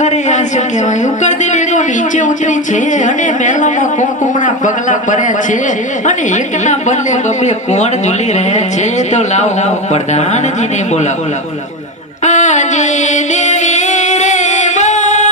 અરે આ શું કહેવાય ઉકળદેવીનો નીચે ઉતરી છે અને મેલામાં કુમકુમના પગલા ભર્યા છે અને એકના બદલે બબે કોણ ઝૂલી રહ્યા છે તો લાવો હું પ્રધાનજીને બોલાવો આજે દેવી રે બોલાવે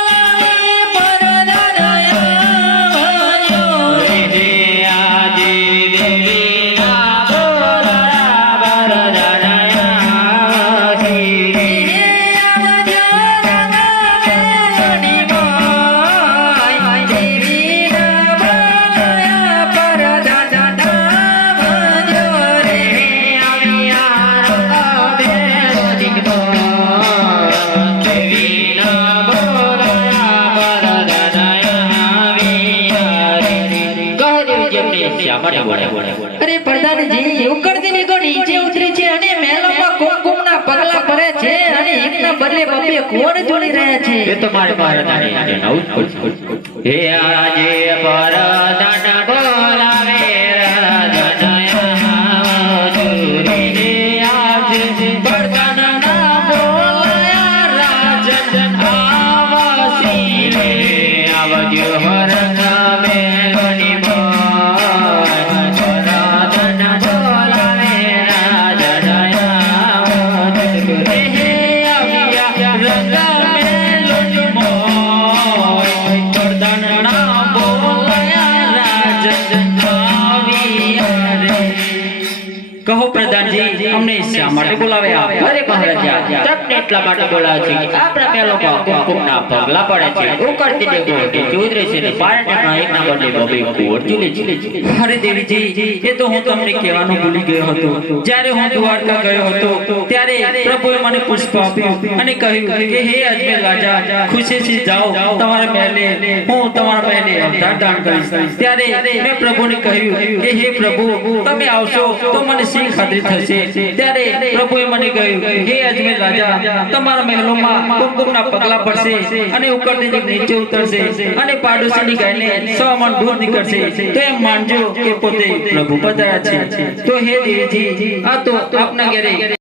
અરે પ્રધાનજી ઉકળદીની કો નીચે ઉતરી છે અને મેલામાં કુમકુમના પગલા ભરે છે અને એકના બદલે બબે કોણ ઝૂલી રહ્યા છે એ તો મારે પરદાને આજે નવું હે આજે પરદાન બોલાવે રાજનયા ઝૂરી આજે પરદાન ના બોલાયા રાજન આવસી રે આવજો હરના મેલની કહો પ્રધાનજી અમને શા માટે બોલાવે આપ અરે મહારાજા તમને એટલા માટે બોલાવે છે કે આપણા મેલો કુમકુમના પગલા પડે છે ઉકળતી દેવોટી ચૌધરી છે ને પારણના એકના બદલે બબે કોણ ઝૂલે છે અરે દેવીજી એ તો હું તમને કહેવાનું ભૂલી ગયો હતો જ્યારે હું દ્વારકા ગયો હતો ત્યારે પ્રભુએ મને પુષ્પ આપ્યું અને કહ્યું કે હે અજમેર રાજા ખુશીથી જાઓ તમારા મહેલે હું તમારા મહેલે અવતાર દાન કરીશ ત્યારે મેં પ્રભુને કહ્યું કે હે પ્રભુ તમે આવશો તો મને ખાતરી થશે ત્યારે પ્રભુએ મને કહ્યું હે અજમેર રાજા તમારા મહેલોમાં કુમકુમના પગલા પડશે અને ઉકળદેવી નીચે ઉતરશે અને પાડોશીની ગાયને 100 મણ દૂધ નીકળશે તો એમ માનજો કે પોતે પ્રભુ પધાર્યા છે તો હે દેવીજી આ તો આપના ઘરે